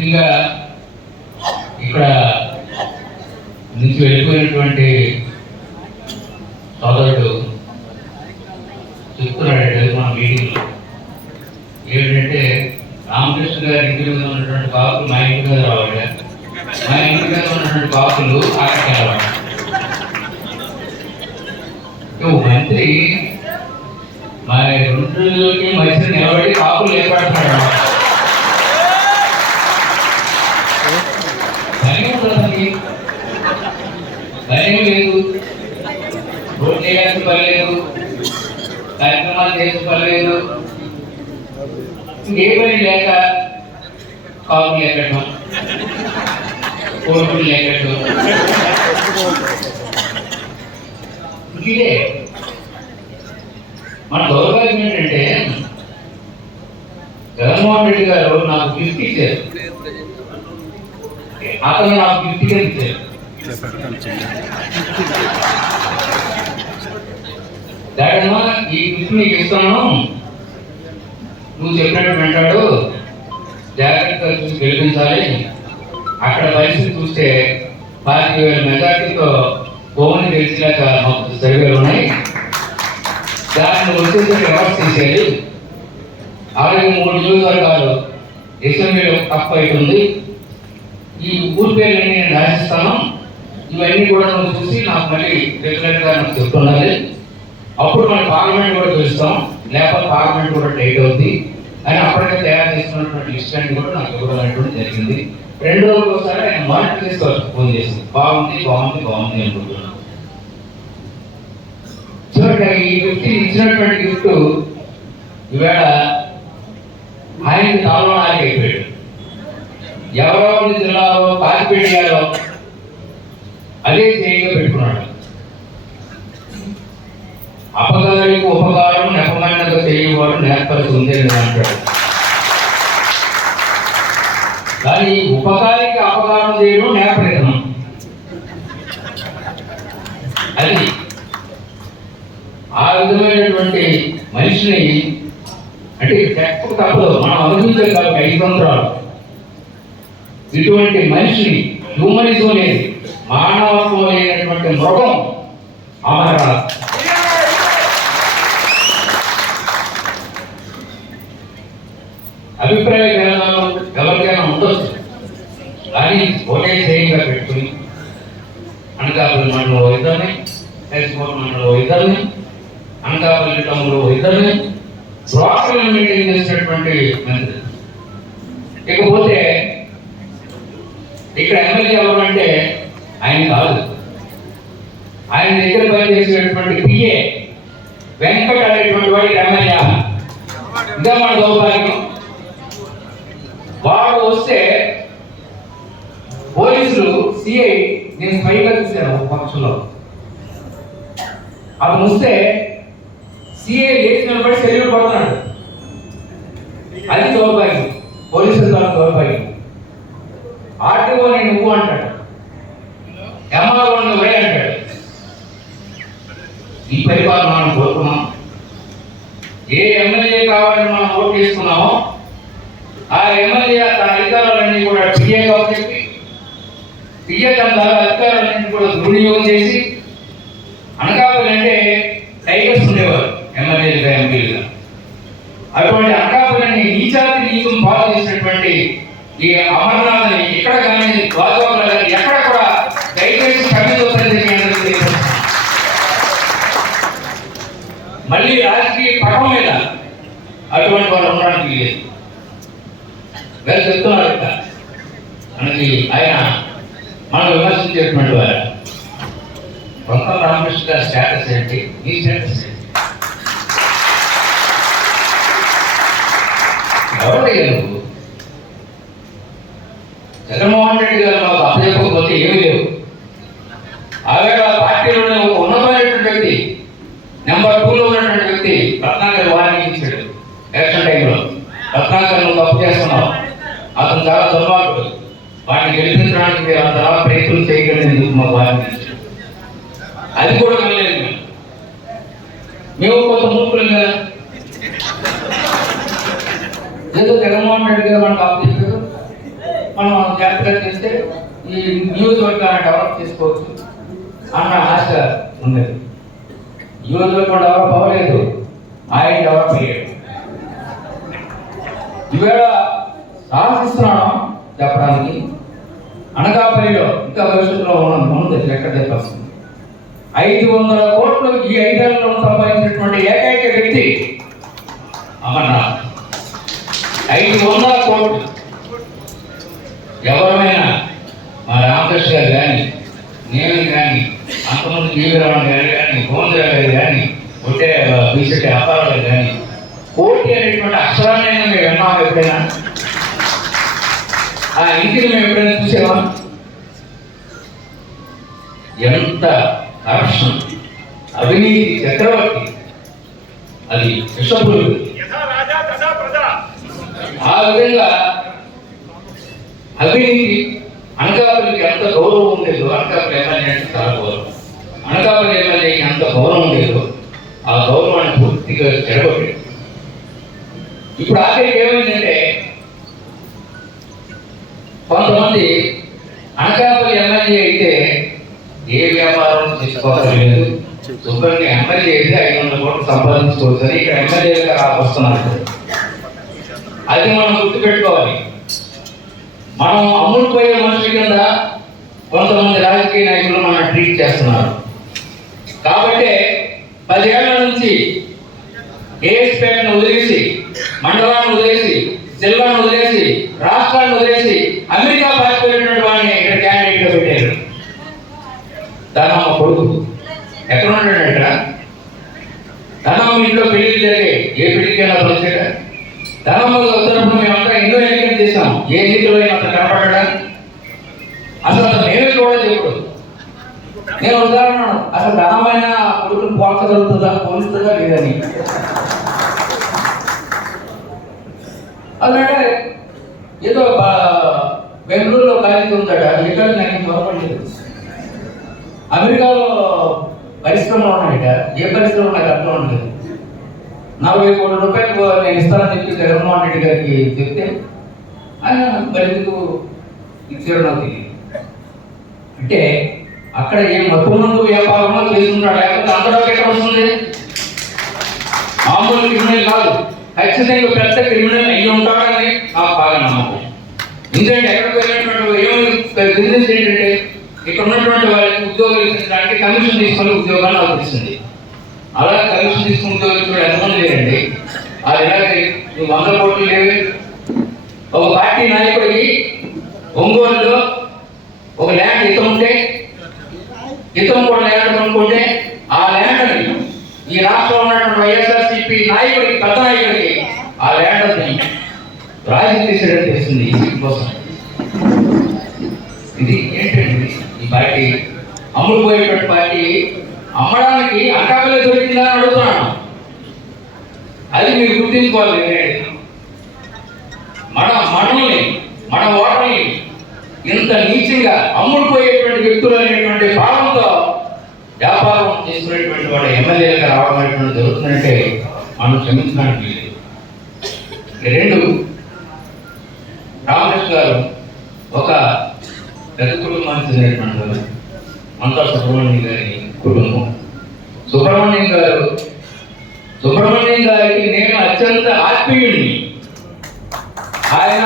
ముఖ్యంగా ఇక్కడ నుంచి వెళ్ళిపోయినటువంటి సోదరుడు చెప్తున్నాడు మన మీటింగ్లో ఏంటంటే రామకృష్ణ గారి ఇంటి మీద ఉన్నటువంటి కాకులు మా ఇంటి మీద రావాలి, మా ఇంటి మీద ఉన్నటువంటి కాకులు అక్కడికి వెళ్ళవాలి. మంత్రి మా రెండుకి మధ్య నిలబడి కాకులు ఏర్పడుతున్నాడు. భయం లేదు, రోడ్ చేయడానికి పని లేదు, కార్యక్రమాలు చేసే పని లేదు, ఇంకే పని లేక కాకులు ఎక్కడం, కోర్టులు ఎక్కడం. ఇదే మన దౌర్భాగ్యం ఏంటంటే జగన్మోహన్ రెడ్డి గారు నాకు గిఫ్ట్ ఇచ్చారు, అతను నాకు గిఫ్ట్గా ఇచ్చారు. డాడమ్మా ఈ గిఫ్ట్ నీకు ఇస్తున్నాను, నువ్వు చెప్పినట్టు వింటాడు, జాగ్రత్తగా చూసి గెలిపించాలి. అక్కడ పరిస్థితి చూస్తే 40,000 మెజార్టీతో భూమిని గెలిచినాక మాకు సర్వేలు ఉన్నాయి, దాన్ని వచ్చేసి రివర్స్ చేసేది. అలాగే 3 నియోజకవర్గాలు అసెంబ్లీలో తప్పు అవుతుంది, ఈ ఊరి పేర్లన్నీ నేను రాసిస్తాను, ఇవన్నీ కూడా నువ్వు చూసి నాకు మళ్ళీ రెగ్యులర్గా నాకు చెప్తుండాలి, అప్పుడు మన పార్లమెంట్ కూడా చూస్తాం, లేకపోతే పార్లమెంట్ కూడా టైట్ అవుతుంది అని అప్పటికే తయారు చేసుకున్నటువంటి లిస్ట్ అన్ని కూడా నాకు ఇవ్వడం జరిగింది. 2 రోజులకు ఒకసారి ఆయన మానిటర్ చేసి ఫోన్ చేసి బాగుంది బాగుంది బాగుంది అనుకుంటున్నాను. చివరికి ఈ గిఫ్ట్ ఇచ్చినటువంటి గిఫ్ట్ ఈవేళ ఆయనకి తాళనాకి అయిపోయాడు. ఎవరో జిల్లాలో కాకిపేటలో అదే చేయిగా పెట్టుకున్నాడు. అపకారికి ఉపకారం నెపమైనగా చేయవాడు నేర్పరిచి ఉంది అంటాడు. కానీ ఉపకారికి అపకారం చేయడం నేర్పరితనం. అది ఆ విధమైనటువంటి మనిషిని అంటే చెప్పక తప్పదు, మనం అనుభవించాలి కాబట్టి 5 సంవత్సరాలు ఇటువంటి మనిషిని హ్యూమనిజం లేదు, మానవత్వం లేనటువంటి మృగం అమరరాలు. అభిప్రాయ భేదాలు ఎవరికైనా ఉండొచ్చు, కానీ ఒకే ధ్యేయంగా పెట్టుకుని అనకాపల్లి మండలంలో ఇద్దరిని, హైస్కూల్ మండలంలో ఇద్దరిని, అనకాపల్లి టౌన్లో ఇద్దరిని బ్లాక్లను మెయింటైన్ చేసేటువంటి మంత్రి. ఇకపోతే ఇక్కడ ఎమ్మెల్యే ఎవరంటే ఆయన కాదు, ఆయన దగ్గర పనిచేసేటువంటి పిఏ వెంకట్ అనేటువంటి వాడి ఎమ్మెల్యే. ఇదే మన దౌర్భాగ్యం. వాడు వస్తే పోలీసులు సిఐ నేను స్వయంగా చూశాను ఒక పక్షంలో, అతను వస్తే సిఐ లేచి నిలబడి సెల్యూట్ పడుతున్నాడు. అది దౌర్భాగ్యం, పోలీసుల ద్వారా దౌర్భాగ్యం. ఆర్టీఓని నువ్వు అంటాడు, ఎంఆర్ఓని నువ్వే అంటాడు. ఈ పరిపాలన మనం కోరుకున్నాం. ఏ ఎమ్మెల్యే కావాలని మనం ఓటు చేసుకున్నామో ఆ ఎమ్మెల్యే తన అధికారాలన్నీ కూడా పిఏగా చెప్పి పిఏ తన అధికారాలన్నీ కూడా దుర్వినియోగం చేసి, అనకాపల్లి అంటే టైగర్స్ ఉండేవారు ఎమ్మెల్యేలుగా ఎంపీలుగా, అటువంటి అనకాపల్లిని నీచాతి నీచం పాలు చేసినటువంటి ఈ అమర్నాథ్ని ఇక్కడ కానీ గోదావరిలో కానీ ఎక్కడ కూడా దయచేసి కమిటీ మళ్ళీ రాజకీయ పటం మీద అటువంటి వాళ్ళు ఉండడానికి లేదు. వేరే చెప్తున్నారు మనకి ఆయన మనం విమర్శించేటువంటి వారు. కొత్త రామకృష్ణ గారి స్టేటస్ ఏంటి, నీ స్టేటస్ ఏంటి? ఎవరయ్యా నువ్వు? జగన్మోహన్ రెడ్డి గారు మాకు అప్పచెప్పకపోతే ఏమీ లేవు. ఆవేళ పార్టీలోనే ఒక ఉన్నతమైనటువంటి వ్యక్తి, నెంబర్ 2లో ఉన్నటువంటి వ్యక్తి రత్నాకర్ వార్నింగ్ ఇచ్చాడు ఎలక్షన్ టైంలో. రత్నాకర్ నువ్వు తప్పు చేస్తున్నావు, అతను చాలా దుర్మార్గుడు, వాటిని గెలిపించడానికి మీరు అంత ప్రయత్నం చేయగలిగింది మాకు వార్నింగ్ ఇచ్చాడు. అది కూడా వెళ్ళలేదు. మేము కొంత మూర్ఖులు కదా, ఏదో జగన్మోహన్ రెడ్డి గారు మనకు అప్పచెప్పారు, మనం జాగ్రత్తగా చేస్తే ఈ నియోజకవర్గాన్ని డెవలప్ చేసుకోవచ్చు అన్న ఆశ ఉన్నది. నియోజకవర్గం డెవలప్ అవ్వలేదు, ఆయన డెవలప్ అయ్యాడు. ఈవేళ సాహసిస్తున్నాను చెప్పడానికి. అనకాపల్లిలో ఇంకా భవిష్యత్తులో ఉన్నది ఎక్కడ చెప్పాల్సింది 500 కోట్లు ఈ 5 ఏళ్లలో సంపాదించినటువంటి ఏకైక వ్యక్తి అమర్నాథ్. 500 కోట్లు. ఎవరైనా మా రామకృష్ణ గారు కానీ, నేను కానీ, అంతమంది జీవరామన్ గారు కానీ, గోవిందరావు గారు కానీ, ఒట్టే బీసెట్టి అప్పారావు గారు కానీ, కోటి అనేటువంటి అక్షరాన్ని మేము విన్నాం ఎప్పుడైనా? ఆ ఇంటిని మేము ఎప్పుడైనా చూసామా? ఎంత కరప్షన్, అవినీతి చక్రవర్తి, అది విషపురుగు. ఆ విధంగా అవినీతి. అనకాపల్లికి ఎంత గౌరవం ఉండేదో, అనకాపల్లి ఎమ్మెల్యే అంటే చాలా గౌరవం. అనకాపల్లి ఎమ్మెల్యేకి ఎంత గౌరవం ఉండేదో ఆ గౌరవాన్ని పూర్తిగా చెడగొట్టాడు. ఇప్పుడు ఆఖరికి ఏమైందంటే కొంతమంది అనకాపల్లి ఎమ్మెల్యే అయితే ఏ వ్యాపారం చేసుకోలేదు, శుభ్రంగా ఎమ్మెల్యే అయితే 500 కోట్లు సంపాదించుకోవచ్చు అని ఇక్కడ ఎమ్మెల్యేగా రాకొస్తున్నారు. అది మనం గుర్తుపెట్టుకోవాలి. మనం అమ్ముడుపోయే మనుషుల కింద కొంతమంది రాజకీయ నాయకులు మనం ట్రీట్ చేస్తున్నారు. కాబట్టి 10 ఏళ్ల నుంచి ఏఎస్పేటను వదిలేసి, మండలాన్ని వదిలేసి, జిల్లాను వదిలేసి, రాష్ట్రాన్ని వదిలేసి అమెరికా పారిపోయినటువంటి వాడిని ఇక్కడ క్యాండిడేట్ గా పెట్టారు. తనమ్మ కొడుకు ఎక్కడ ఉంటాడంట? తనమ్మ ఇంట్లో పెళ్లి జరిగాయి. ఏ పెళ్లికైనా వచ్చాడా? తనమ్మ తరపున మేమంతా ఎన్నో ఎన్నికలు చేశాం. ఏ ఎన్నికలో అంత కనపడ్డా? అసలు నేనే కూడా చెప్పడు. నేను ఉదాహరణ, అసలు ధనమైన కొడుకులు పోల్చగలుగుతుందా, పోలిస్తుందా లేదని. అలాగే ఏదో బెంగళూరులో ఖాళీ ఉందట, ఎక్కడ నాకు పొరపడలేదు. అమెరికాలో పరిశ్రమలు ఉన్నాయట, ఏ పరిశ్రమ నాకు అర్థం ఉండలేదు. 40 కోట్ల రూపాయలు నేను ఇస్తానని చెప్పి జగన్మోహన్ రెడ్డి గారికి చెప్తే ఆయన మరిందుకు ఇచ్చారు నాకు తెలియదు. అంటే అక్కడ ఏ మత్తు వ్యాపారంలో చేసుకుంటాడు, లేకపోతే అంతలో ఎక్కడ వస్తుంది? మామూలు క్రిమినల్ కాదు, ఖచ్చితంగా పెద్ద క్రిమినల్ అయ్యి ఉంటాడని నాకు బాగా నమ్మకం. ఎందుకంటే ఎక్కడ వెళ్ళినటువంటి ఏమైనా బిజినెస్ ఏంటంటే ఇక్కడ ఉన్నటువంటి వాళ్ళకి ఉద్యోగాలు ఇచ్చినడానికి కమిషన్ తీసుకొని ఉద్యోగాన్ని అవతరిస్తుంది. అలా కమిషన్ తీసుకుని ఉద్యోగించడం ఎంతమంది లేరండి. అది ఇలాగే 100 కోట్లు లేవు. ఒక పార్టీ నాయకుడికి ఒంగోలులో ఒక ల్యాండ్ ఇతం ఉంటే, ఇతం కూడా ల్యాండ్ కొనుక్కుంటే ఆ ల్యాండ్ని ఈ రాష్ట్రంలో ఉన్నటువంటి వైఎస్ఆర్సీపీ నాయకుడికి, పెద్ద నాయకుడికి ఆ ల్యాండ్ని రాజీ చేసేటట్టు తెలిసింది ఈ సీట్ కోసం. ఇది ఏంటండి ఈ పార్టీ? అమ్ముడుపోయేటువంటి పార్టీ. అమ్మడానికి అనకాపల్లి దొరికిందా అని అడుగుతున్నాను. అది మీరు గుర్తించుకోవాలి. మనల్ని, మన ఓటర్ని ఇంత నీచంగా అమ్ముడుపోయేటువంటి వ్యక్తులు అనేటువంటి భావంతో వ్యాపారం చేసుకునేటువంటి వాడు ఎమ్మెల్యేగా రావడం అనేటువంటి జరుగుతుందంటే మనం క్షమించడానికి లేదు. 2, రామకృష్ణ గారు ఒక పెద్ద కుటుంబానికి చెందినటువంటి వారు. అంతా సుబ్రహ్మణ్యం గారి కుటుంబం. సుబ్రహ్మణ్యం గారికి నేను అత్యంత ఆత్మీయుడిని. ఆయన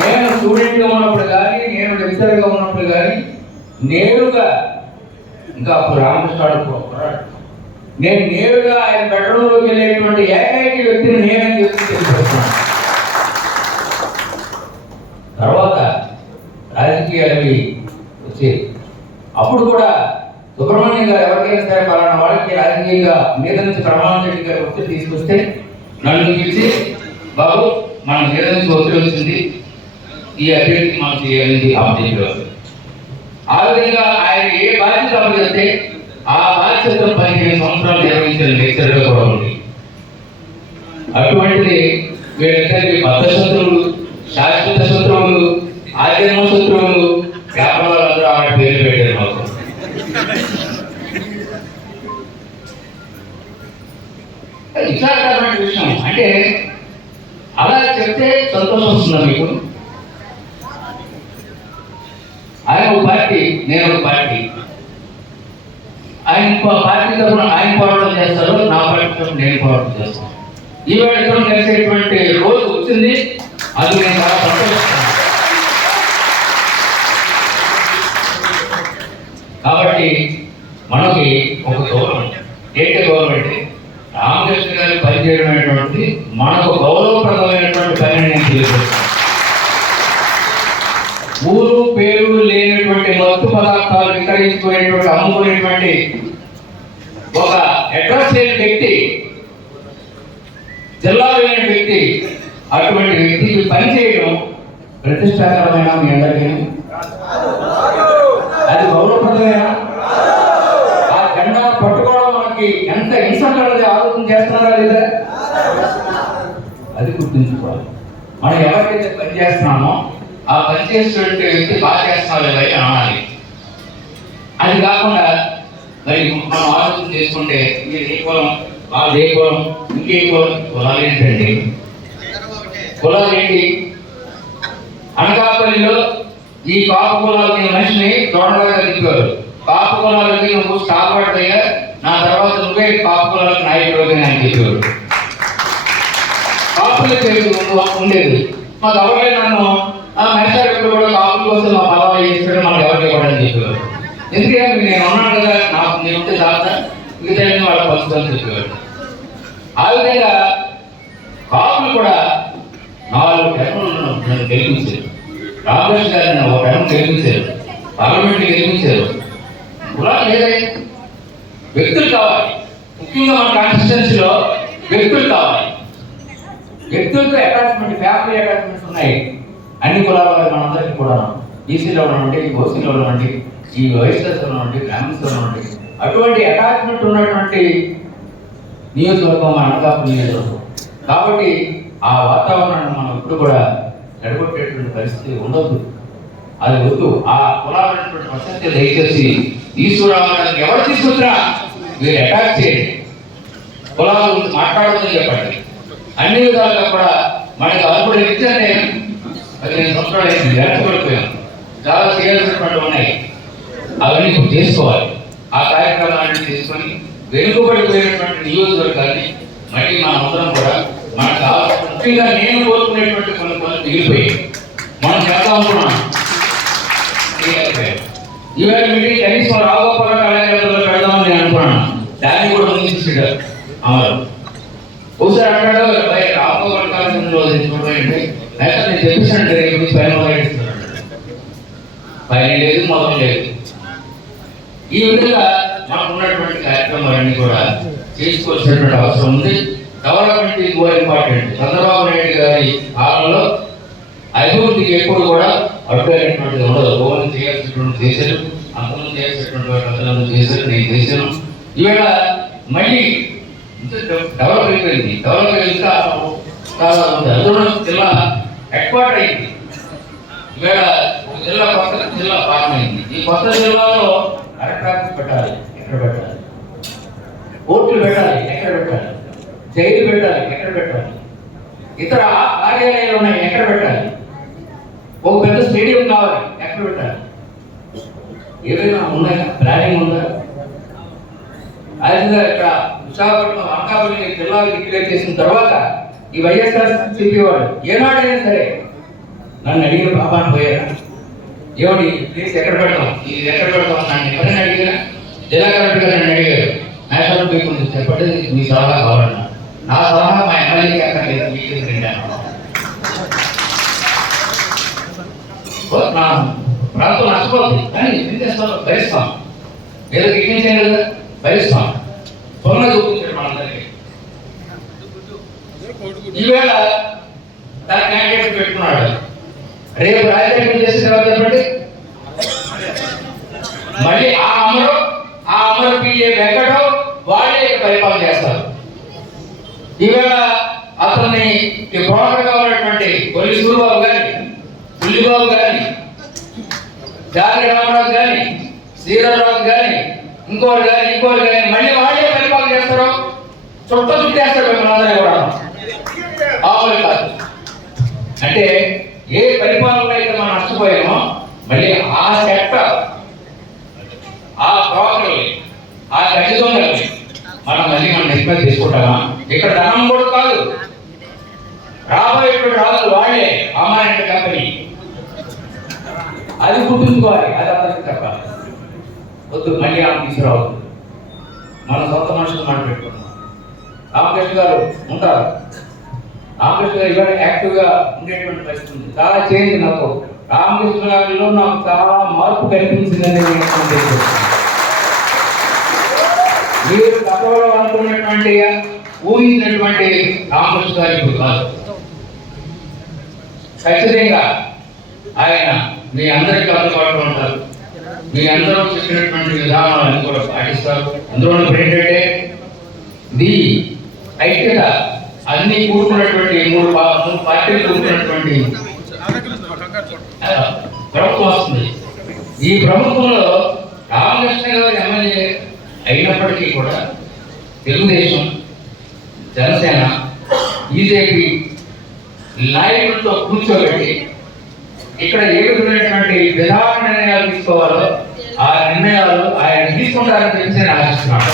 నేను స్టూడెంట్గా ఉన్నప్పుడు కానీ, నేను లెక్చరర్గా ఉన్నప్పుడు కానీ నేరుగా, ఇంకా అప్పుడు రామకృష్ణ నేను నేరుగా ఆయన బెడ్రూమ్లోకి వెళ్ళేటువంటి ఏకైక వ్యక్తిని నేనని చెప్పి తెలియజేస్తున్నాను. తర్వాత రాజకీయాలవి వచ్చేది. అప్పుడు కూడా సుబ్రహ్మణ్యం గారు ఎవరికైనా సరే పలానా వాళ్ళకి రాజకీయంగా మీద నుంచి బ్రహ్మానంద రెడ్డి గారు ఒత్తిడి తీసుకొస్తే నన్ను పిలిచి, బాబు మన మీద నుంచి ఒత్తిడి వచ్చింది, ఈ అభ్యర్థి మనం చేయాలని ఆపేసేవారు. ఆ విధంగా ఆయన ఏ బాధ్యత అప్పచెప్తే ఆ బాధ్యతను 15 సంవత్సరాలు నిర్వహించిన లెక్చర్గా కూడా ఉంది. అటువంటిది వీళ్ళిద్దరికి బద్ధ శత్రువులు, శాశ్వత శత్రువులు, ఆజన్మ శత్రువులు, వ్యాపారాలందరూ ఆవిడ పేరు పెట్టారు మాకు. విచారకరమైన విషయం. అంటే అలా చెప్తే సంతోషం వస్తుందా మీకు? నేను ఒక పార్టీ, ఆయన పార్టీ తరఫున ఆయన పోరాటం చేస్తారు, నా పార్టీ తరఫున నేను పోరాటం చేస్తాను. ఈవేళ ఇద్దరం కలిసేటువంటి రోజు వచ్చింది, అది నేను చాలా సంతోషిస్తాను. కాబట్టి మనకి ఒక గౌరవం ఏంటి గౌరవం రామకృష్ణ గారి పనిచేయడం అనేటువంటిది మనకు గౌరవప్రదమైనటువంటి పని నేను తెలియజేస్తాను. ఊరు పేరు లేనటువంటి మత్తు పదార్థాలు విక్రయించుకునేటువంటి అమ్ముకునేటువంటి ఒక అడ్రస్ లేని వ్యక్తి, జిల్లా లేని వ్యక్తి, అటువంటి వ్యక్తికి పనిచేయడం ప్రతిష్టాకరమైన మీ అందరికీ అది గౌరవప్రదమైన ఆ జెండా పట్టుకోవడం మనకి ఎంత హింసకరది ఆలోచన చేస్తున్నారా లేదా అది గుర్తుంచుకోవాలి. మనం ఎవరికైతే పని చేస్తున్నామో ఆ పని చేసినటువంటి వ్యక్తి బాగా చేస్తున్నారు లేదా అని అనాలి. అది కాకుండా మరి మనం ఆలోచన చేసుకుంటే మీరు ఏ కులం, వాళ్ళు ఏ కులం, ఇంకే కులం, కులాలు ఏంటండి? కులాలు ఏంటి? అనకాపల్లిలో ఈ కాపు కులాలకి మనిషిని తోటగా తిప్పారు. కాపు కులాలకి నువ్వు స్టాప్ పడతాయా, నా తర్వాత నువ్వే కాపు కులాలకు నాయకుడు అని చెప్పారు. కాపులకి ఉండేది మాకు ఎవరే నన్ను మనిషి కూడా కాపుల కోసం మా పదవి చేస్తాడు, మాకు ఎవరికి ఇవ్వడని చెప్పేవారు. ఎందుకంటే నేను ఉన్నాను కదా, నాకు నేను ఉంటే చాలా మిగతా వాళ్ళ పంచుదని చెప్పేవారు. ఆ విధంగా కాపులు కూడా 4 టర్ములను నన్ను గెలిపించారు. రామకృష్ణ గారిని ఒక టర్మ్ గెలిపించారు, పార్లమెంట్ గెలిపించారు. కులాలు లేదే, వ్యక్తులు కావాలి. ముఖ్యంగా మన కాన్స్టిట్యున్సీలో వ్యక్తులు కావాలి. వ్యక్తులతో అటాచ్మెంట్, ఫ్యామిలీ అటాచ్మెంట్స్ ఉన్నాయి అన్ని కులాల వారి మనందరికీ కూడా. ఈసీలో ఉన్నటువంటి, ఓసీలో ఉన్నటువంటి, ఈ వైఎస్ఆర్లో ఉన్నటువంటి, బ్రాహ్మణ్స్లో ఉన్నటువంటి అటువంటి అటాచ్మెంట్ ఉన్నటువంటి నియోజకవర్గం మన అనకాపల్లి నియోజకవర్గం. కాబట్టి ఆ వాతావరణాన్ని మనం ఇప్పుడు కూడా ఎడగొట్టేటువంటి పరిస్థితి ఉండదు, అది వద్దు. ఆ కులాలైనటువంటి ప్రసక్తి దయచేసి తీసుకురావడానికి ఎవరు తీసుకొచ్చినా మీరు అటాక్ చేయండి, కులాల గురించి మాట్లాడదని చెప్పండి. అన్ని విధాలుగా కూడా మనకి అనుకునే విద్యనే 15 సంవత్సరాలు అయింది, వెనకబడిపోయాం. చాలా చేయాల్సినటువంటి ఉన్నాయి, అవన్నీ ఇప్పుడు చేసుకోవాలి. ఆ కార్యక్రమాన్ని తీసుకొని వెనుకబడిపోయినటువంటి నియోజకవర్గాన్ని మళ్ళీ మన అందరం కూడా మనకు ముఖ్యంగా నేను కోరుకునేటువంటి కొన్ని మిగిలిపోయాయి, మనం చేద్దాం అనుకున్నాం. ఈవేళ మీటింగ్ కనీసం రావుగోపాల కళాశాలలో పెడదామని నేను అనుకున్నాను, దాన్ని కూడా ముందుకు అమలు. ఒకసారి అంటాడు రావుగోపాల కళాశాలలో చూడండి, అయితే నేను చెప్పేసాను రేపు పైన మొదలెడుతున్నాడు, పైన లేదు మొదలు లేదు. ఈ విధంగా మనకు ఉన్నటువంటి కార్యక్రమాలన్నీ కూడా చేసుకోవాల్సినటువంటి అవసరం ఉంది. Development is more important. Chandrababu Naidu గారి కాలంలో అభివృద్ధికి ఎప్పుడు కూడా అడ్డైనటువంటిది ఉండదు. ఓన్ చేయాల్సినటువంటి చేశారు, అంతమంది చేయాల్సినటువంటి ప్రజలందరూ చేశారు, నేను చేశాను. ఈవేళ మళ్ళీ డెవలప్ అయిపోయింది. డెవలప్ ఇంకా అందులో జిల్లా హెడ్ క్వార్టర్ అయింది. ఈవేళ జిల్లా కొత్త జిల్లా ప్రారంభమైంది. ఈ కొత్త జిల్లాలో కలెక్టర్ ఆఫీస్ పెట్టాలి, ఎక్కడ పెట్టాలి? కోర్టులు పెట్టాలి, ఎక్కడ పెట్టాలి? జైలు పెట్టాలి, ఎక్కడ పెట్టాలి? ఇతర కార్యాలయాలు ఉన్నాయి, ఎక్కడ పెట్టాలి? ఒక పెద్ద స్టేడియం కావాలి, ఎక్కడ పెట్టాలి? ఏదైనా ఉన్నాయా? ప్లానింగ్ ఉందా? అదేవిధంగా ఇక్కడ విశాఖపట్నం అనకాపల్లి జిల్లాలు డిక్లేర్ చేసిన తర్వాత ఈ వైఎస్ఆర్ చెప్పేవాడు ఏనాడైనా సరే నన్ను అడిగిన పాపాన్ని పోయారు, ఏమిటి ప్లీజ్ ఎక్కడ పెడతాం, ఇది ఎక్కడ పెడతాం నన్ను ఎవరైనా అడిగినా, జిల్లా కలెక్టర్ గారు నన్ను అడిగారు, నేషనల్ పీపుల్ చెప్పండి మీ సలహా కావాలన్నా. నా సలహా మా ఎమ్మెల్యేకి అక్కడ నా ప్రాంతం నష్టపోతుంది, కానీ ఏం చేస్తాం, భరిస్తాం. ఏదో కిడ్నీ చేయలేదు కదా, భరిస్తాం. త్వరగా చూపించాడు మనందరికీ. ఈవేళ తన క్యాండిడేట్ పెట్టుకున్నాడు, రేపు రాజకీయం చేసిన తర్వాత చెప్పండి మళ్ళీ ఆ అమరు పిఏ వెంకటో వాళ్ళే పరిపాలన చేస్తారు. ఈవేళ అతన్ని ప్రోడక్ట్గా ఉన్నటువంటి కొల్లి సూరిబాబు కానీ, బుల్లిబాబు కానీ, జాతి రామరాజు కానీ, శ్రీధరరాజు కానీ, ఇంకోటి కానీ మళ్ళీ వాళ్ళే పరిపాలన చేస్తారు. చుట్టేస్తారు మనందరూ కూడా. ఆవులు కాదు అంటే ఏ పరిపాలన అయితే మనం నష్టపోయామో మళ్ళీ ఆ సెక్టర్ తీసుకుంటామా? ఇక్కడ ధనం కూడా కాదు, రాబోయేటువంటి రాజులు వాళ్ళే అమ్మాయి కంపెనీ. అది గుర్తుంచుకోవాలి, అది అందరికీ చెప్పాలి. వద్దు మళ్ళీ ఆమె తీసుకురావద్దు, మన సొంత మనుషులు మాట్లాడుకుందాం. రామకృష్ణ గారు ఉంటారు, రామకృష్ణ గారు ఇవాళ యాక్టివ్గా ఉండేటువంటి పరిస్థితి ఉంది. చాలా చేంజ్ నాకు రామకృష్ణ గారిలో నాకు చాలా మార్పు కనిపించిందని మీరు గతంలో అనుకున్నటువంటి ఊహించినటువంటి రామకృష్ణ గారి ఇప్పుడు కాదు. ఖచ్చితంగా ఆయన మీ అందరికీ అందుబాటులో ఉంటారు, మీ అందరూ చెప్పినటువంటి విధానాలను కూడా పాటిస్తారు. అందులో ఏంటంటే ఇది ఐక్యత, అన్ని కూడుకున్నటువంటి మూడు పార్టీలు కూడుకున్నటువంటి ప్రభుత్వం వస్తుంది. ఈ ప్రభుత్వంలో రామకృష్ణ గారు ఎమ్మెల్యే అయినప్పటికీ కూడా తెలుగుదేశం, జనసేన, బీజేపీ నాయకులతో కూర్చోబెట్టి ఇక్కడ ఏ విధమైనటువంటి విధాన నిర్ణయాలు తీసుకోవాలో ఆ నిర్ణయాలు ఆయన తీసుకుంటారని చెప్పి నేను ఆశిస్తున్నాను.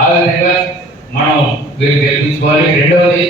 ఆ విధంగా మనం వీరు గెలిపించుకోవాలి. రెండవది